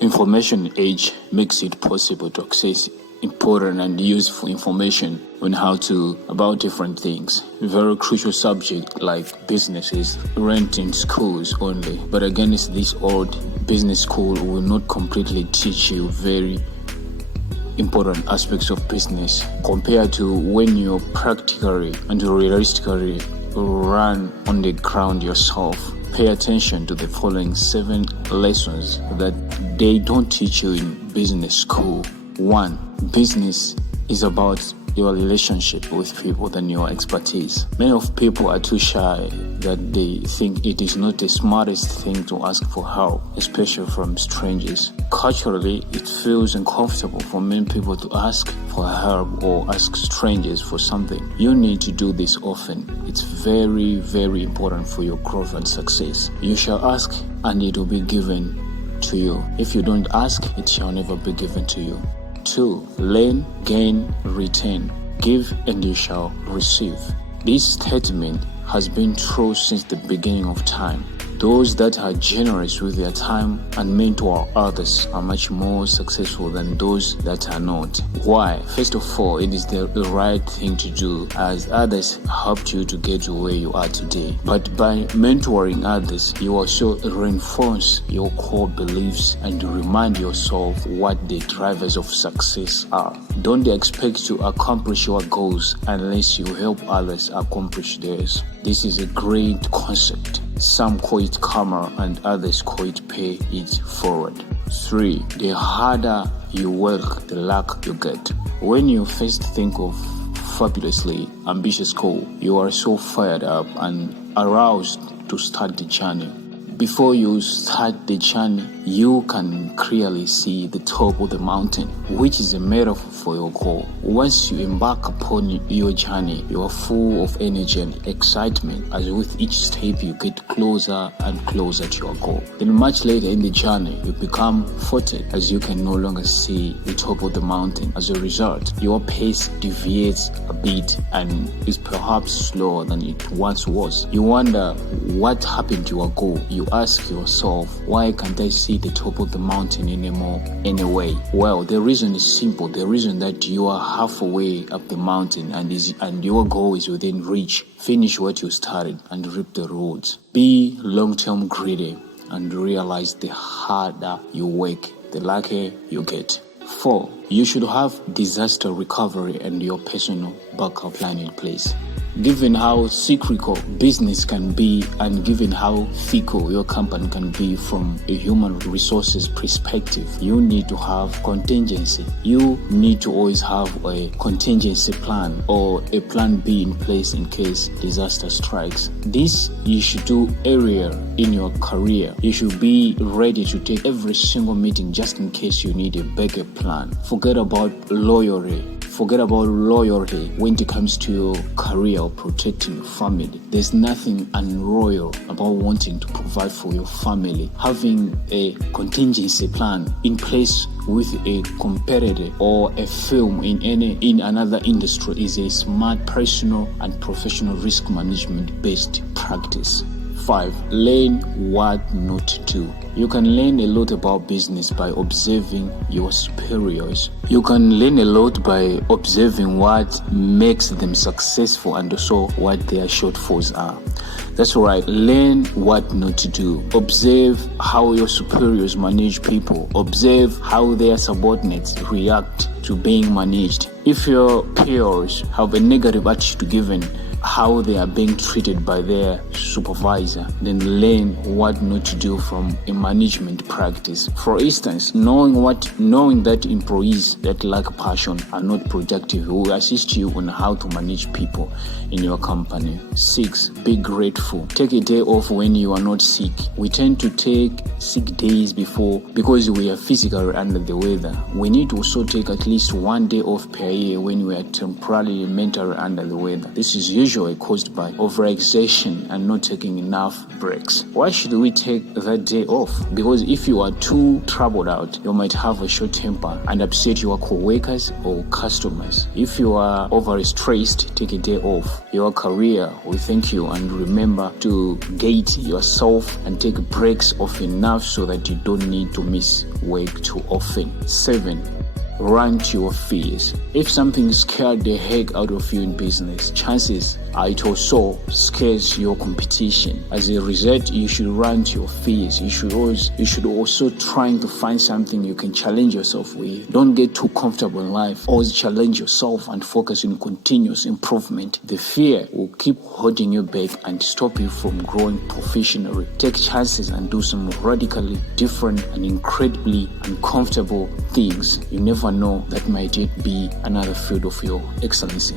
Information age makes it possible to access important and useful information on about different things. Very crucial subject like businesses renting schools only. But against this old business school will not completely teach you very important aspects of business compared to when you practically and realistically run on the ground yourself. Pay attention to the following 7 lessons that they don't teach you in business school. 1. Business is about your relationship with people than your expertise. Many of people are too shy that they think it is not the smartest thing to ask for help, especially from strangers. Culturally, it feels uncomfortable for many people to ask for help or ask strangers for something. You need to do this often. It's very, very important for your growth and success. You shall ask and it will be given to you. If you don't ask, it shall never be given to you. 2. Learn, gain, retain. Give and you shall receive. This statement has been true since the beginning of time. Those that are generous with their time and mentor others are much more successful than those that are not. Why? First of all, it is the right thing to do as others helped you to get to where you are today. But by mentoring others, you also reinforce your core beliefs and remind yourself what the drivers of success are. Don't expect to accomplish your goals unless you help others accomplish theirs. This is a great concept. Some call it karma and others call it pay it forward. 3. The harder you work, the luck you get. When you first think of fabulously ambitious goal, you are so fired up and aroused to start the journey. Before you start the journey, you can clearly see the top of the mountain, which is a metaphor for your goal. Once you embark upon your journey, you are full of energy and excitement as with each step you get closer and closer to your goal. Then much later in the journey, you become fatigued as you can no longer see the top of the mountain. As a result, your pace deviates a bit and is perhaps slower than it once was. You wonder what happened to your goal. You ask yourself, why can't I see the top of the mountain anymore? Anyway, well, the reason is simple. The reason that you are halfway up the mountain and your goal is within reach. Finish what you started and reap the rewards. Be long-term greedy and realize the harder you work, the luckier you get. 4. You should have disaster recovery and your personal backup plan in place. Given how cyclical business can be and given how fickle your company can be from a human resources perspective, you need to have contingency. You need to always have a contingency plan or a plan B in place in case disaster strikes. This you should do earlier in your career. You should be ready to take every single meeting just in case you need a backup plan. Forget about loyalty when it comes to your career or protecting your family. There's nothing unroyal about wanting to provide for your family. Having a contingency plan in place with a competitor or a firm in another industry is a smart personal and professional risk management based practice. 5. Learn what not to do. You can learn a lot about business by observing your superiors. You can learn a lot by observing what makes them successful and also what their shortfalls are. That's right, learn what not to do. Observe how your superiors manage people. Observe how their subordinates react to being managed. If your peers have a negative attitude given how they are being treated by their supervisor, then learn what not to do from a management practice. For instance, knowing that employees that lack passion are not productive will assist you on how to manage people in your company. 6. Be grateful. Take a day off when you are not sick. We tend to take sick days because we are physically under the weather. We need to also take at least one day off per year when we are temporarily mentally under the weather. This is usually usually caused by overexertion and not taking enough breaks. Why should we take that day off? Because if you are too troubled out, you might have a short temper and upset your co-workers or customers. If you are overly stressed, take a day off. Your career will thank you, and remember to gate yourself and take breaks often enough so that you don't need to miss work too often. 7. Run to your fears. If something scared the heck out of you in business, chances are it also scares your competition. As a result, you should run to your fears. You should also try to find something you can challenge yourself with. Don't get too comfortable in life. Always challenge yourself and focus on continuous improvement. The fear will keep holding you back and stop you from growing professionally. Take chances and do some radically different and incredibly uncomfortable things. You never know, that might yet be another field of your excellency.